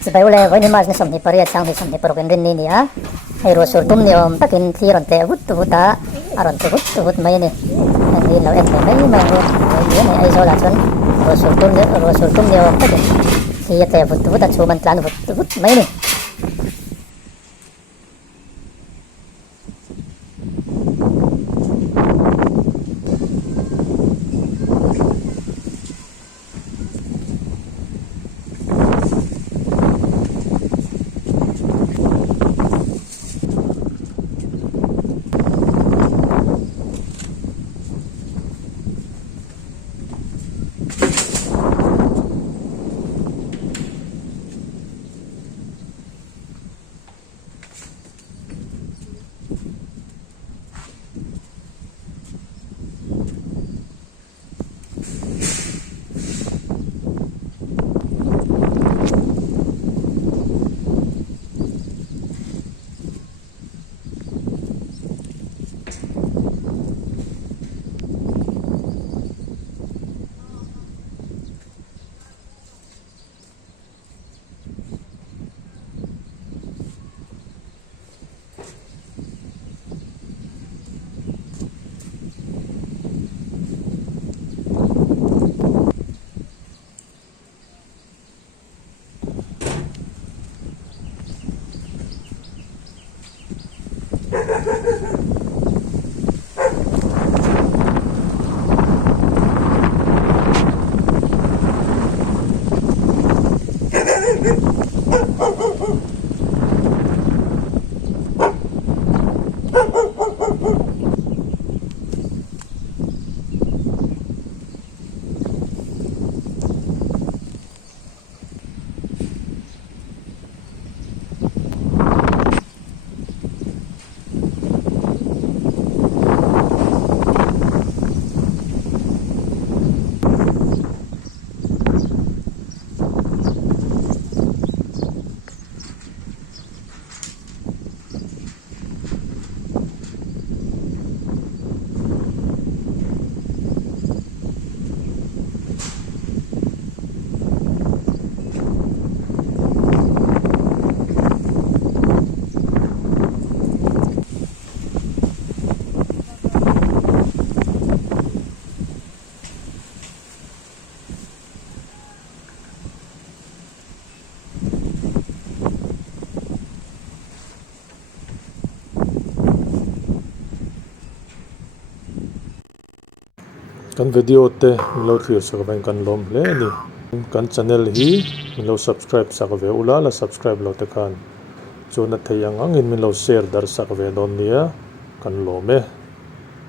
Sipai ule vai ni mas ni somni pariat sang ni somni porokin rin ni ya. Ai ro sur tum ni om takin thiron te vut tu vuta aron tu vut mai ni. Ang ni lo ek mai mai ro ni ni ai zo la chon ro sur tum ni om takin thi te vut tu vuta chu man tlan vut mai ni. Kan video te lo thlir sa ka kan lom le ni kan channel hi lo subscribe sa ka ve ula la subscribe lo te kan chuna theyang angin min lo share dar sa ka ve don nia kan lom e